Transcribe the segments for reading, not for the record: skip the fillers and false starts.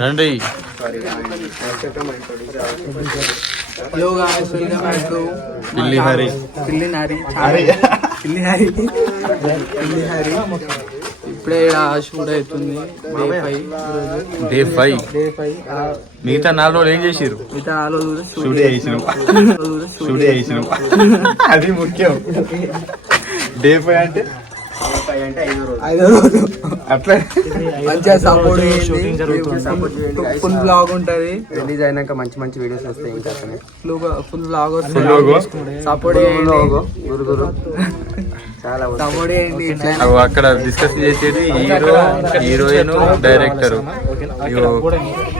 రండి. Hello guys, welcome back to పిల్లి హరి. ఇప్పుడే షూట్ అవుతుంది. డే 5. మిగతా 4 రోజులు ఏం చేసిరు? మిగతా 4 రోజులు షూట్ చేసిరు. అది ముఖ్యం. డే 5 అంటే 5వ రోజు. అట్లా మంచిగా సపోర్ట్ ఫుల్ బ్లాగ్ ఉంటది. రిలీజ్ అయినాక మంచి మంచి వీడియోస్ వస్తాయి. ఇంకా ఫుల్ బ్లాగ్ సపోర్ట్ చాలా సపోర్ట్ చేయండి. అక్కడ డిస్కస్ చేసేది హీరో, హీరోయిన్, డైరెక్టర్,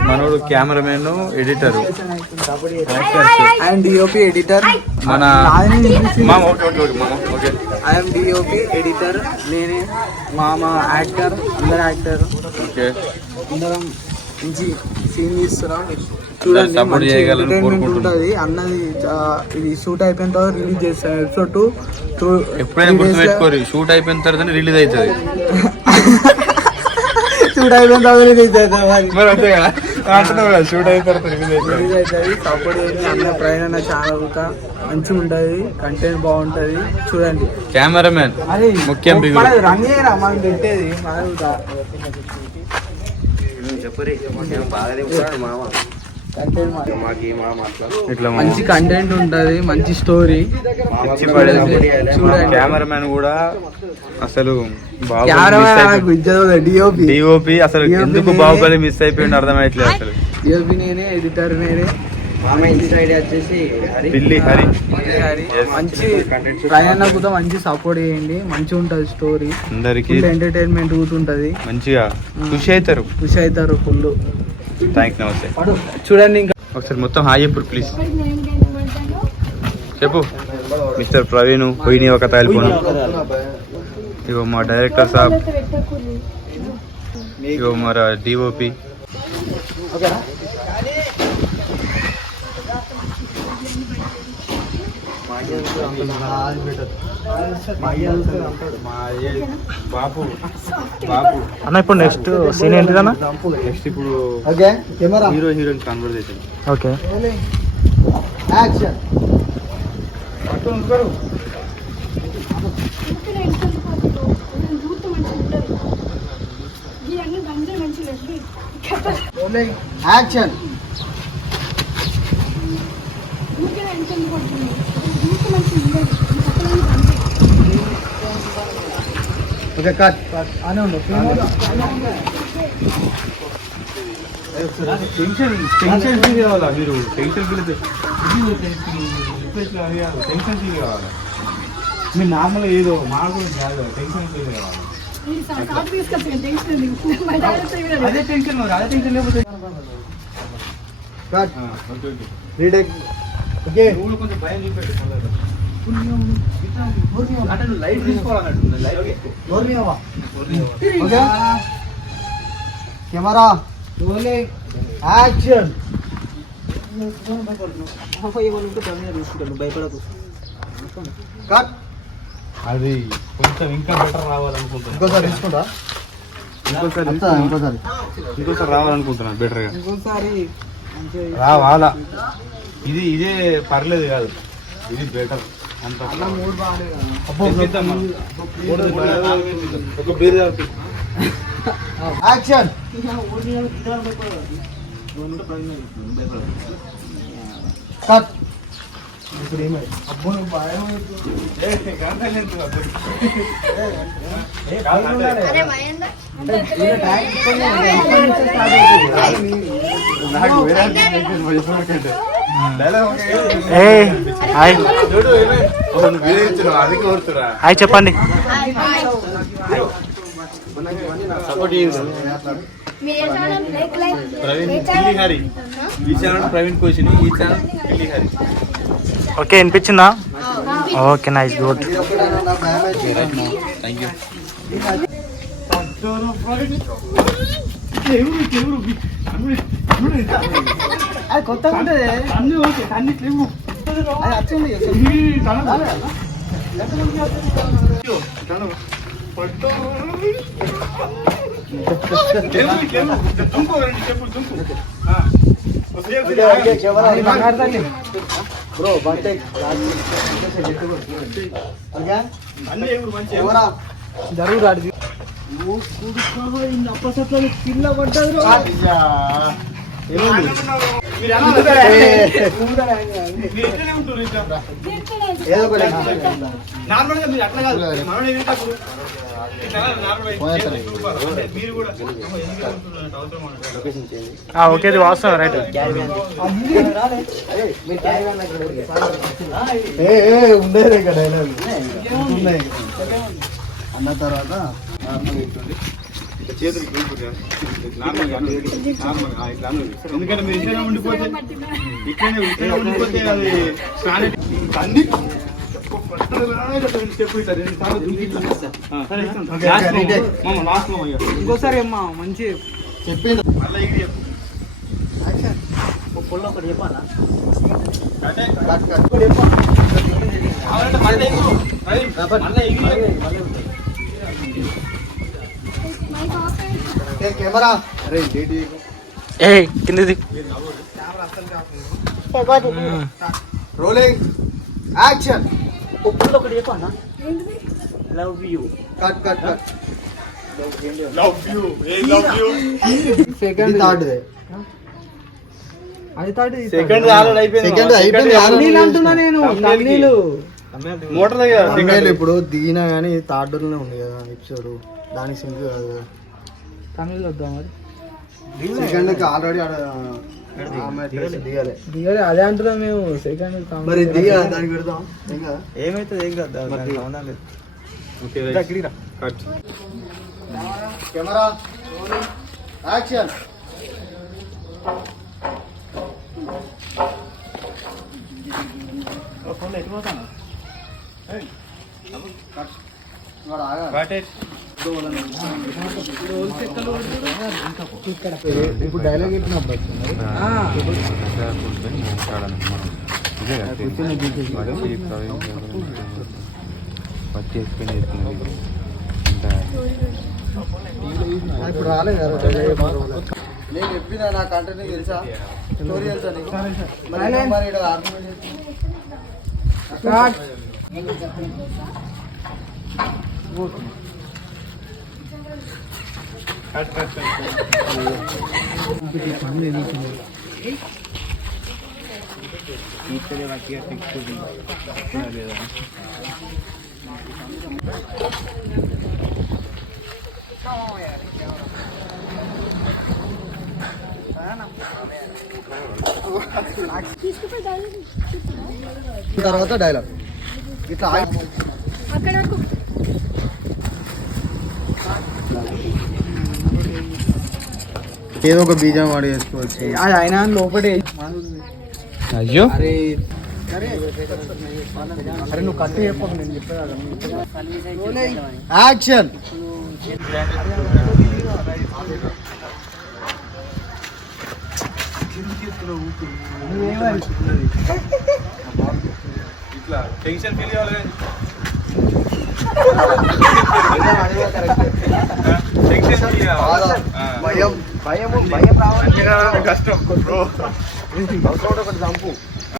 మనోడు cameraman, editor I'm DOP editor. మన ఐఎమ్ డిఓపి ఎడిటర్. నేనే మామ యాక్టర్, అందరు యాక్టర్. అందరం మంచి సీన్ తీస్తున్నాం. చూడండి, మంచి ఎంటర్టైన్మెంట్ ఉంటుంది అన్నది. ఇది షూట్ అయిపోయిన తర్వాత రిలీజ్ చేస్తాను. ఎపిసోడ్ 2 ఎప్పుడైనా గుర్తుపెట్టుకోరు, షూట్ అయిపోయిన తర్వాత రిలీజ్ అవుతుంది. షూట్ అయిపోయిన తర్వాత రిలీజ్ అవుతుంది. షూట్ అయిన తర్వాత రిలీజ్ అవుతుంది. సపోర్ట్ చేయండి. అన్న ప్రయాణ ఛానల్ మంచిగా ఉంటుంది, కంటెంట్ బాగుంటుంది. చూడండి. కెమెరామెన్ ముఖ్యం. రంగేరా మనం పెట్టేది మంచి కంటెంట్ ఉంటది, మంచి స్టోరీ. చూడండి, కెమెరామెన్ కూడా అసలు డిఓపి అసలు ఎందుకు బాహుబలి మిస్ అయిపోయింది అర్థమైట్లేదు. అసలు డిఓపి నేనే, ఎడిటర్ నేనే. పిల్లి హరి. మంచి ప్రయాణకు మంచి సపోర్ట్ చేయండి. మంచిగా ఉంటది స్టోరీ. అందరికి ఎంటర్టైన్మెంట్ కూడా ఉంటది. మంచిగా ఖుషి అవుతారు ఫుల్. థ్యాంక్స్, నమస్తే. చూడండి, ఇంకా ఒకసారి మొత్తం హాయ్ చెప్పు ప్లీజ్. చెప్పు. మిస్టర్ ప్రవీణ్ పోయిన ఒక తాలిపోను. ఇగో మా డైరెక్టర్ సాబ్, ఇగో మరా డిఓపి. బాపు అన్న, ఇప్పుడు నెక్స్ట్ సీన్ ఏంటి అన్న? నెక్స్ట్ ఇప్పుడు hero heroine conversation. Okay, action. Action. Okay, cut. అనే ఉండు. టెన్షన్ ఫీల్ కావాలా మీరు? టెన్షన్ ఫీల్ టెన్షన్ ఫీల్ కావాలా మీరు? నార్మల్ ఏదో మాకు కాదు, టెన్షన్ ఫీల్ కావాలి. అదే టెన్షన్ మరి, అదే టెన్షన్ లేకపోతే కొంచెం భయం చూపెట్టు. లైట్ తీసుకోవాలన్నట్టు. Camera, action. కట్. అది కొంచెం ఇంకా బెటర్ రావాలనుకుంటున్నా. ఇంకోసారి తీసుకుంటా. ఇంకోసారి రావాలనుకుంటున్నాను బెటర్గా. ఇంకోసారి రావాలా. ఇదే పర్లేదు కాదు, ఇది బెటర్. అంత మూడు బాగాలేదు. ఒక బీర్ యాక్షన్. కట్. ఇప్పుడు ఏమై అబ్బో నువ్వు భయం హాయ్ చెప్పండి. ప్రవీణ్ పిల్లి హరి. ఈ ఛానల్ ప్రవీణ్ కోచిని, ఈ ఛానల్ పిల్లి హరి. ఓకే, వినిపించిందా? Okay, nice, good. Thank you. అది కొత్తగా ఉంటుంది. అన్ని ఓకే, అన్ని లేవు. అది వచ్చింది. బ్రో బంటే జరుగు రాడు అప్పసట్లు కింద పడ్డది ఓకే ఇది వాస్తవం రైట్. ఉండేది ఇక్కడ అన్న తర్వాత ఎందుకంటే మీరు ఇట్లనే ఉండిపోతే ఇట్లనే ఉండిపోతే అది ఇంకోసారి అమ్మా మంచి చెప్పింది ఒకటి చెప్పాలా కెమెరా ఏ కిందది రోలింగ్ యాక్షన్ ఒకటి చెప్పన్నా love you cut cut cut second third అది థర్డ్ సెకండ్ ఆల్రెడీ అయిపోయింది సెకండ్ అయిపోయింది అంటున్నా నేను తమిళ్ మోటార్ దగ్గర తమిళ్ ఇప్పుడు దిగినా కానీ థర్డ్ లోనే ఉంది కదా ఎపిసోడ్ దానికి సింక్ కాదు కదా తమిళ్ వద్దాం మరి. సెకండ్ కి ఆల్రెడీ దిగాలి దిగాలి అదే అంటున్నాం మేము. సెకండ్ మరి దిగా దానికి పెడతాం ఇంకా ఏమైతుంది ఏం కదా కెమెరా యాక్షన్ ఇప్పుడు డైలాగ్ చెప్పినప్పుడు ఇప్పుడు రాలేదు నేను చెప్పిన నా కంటెంట్ తెలుసా స్టోరీ తెలుసా నీకు మరి ఈడ ఆర్గ్యుమెంట్ తర్వాత డైలాగ్ ఇట్లా ఏదో ఒక బీజం వాడి వేసుకోవచ్చు అది ఆయన లోపడే. అయ్యో అరే అరే నువ్వు కట్టు చెప్పకు నేను చెప్పేదా యాక్షన్ ఇట్లా టెన్షన్ ఫీల్ కావాలి భయం భయం భయం రావాలి కష్టం బ్రో ఒకటి చంపు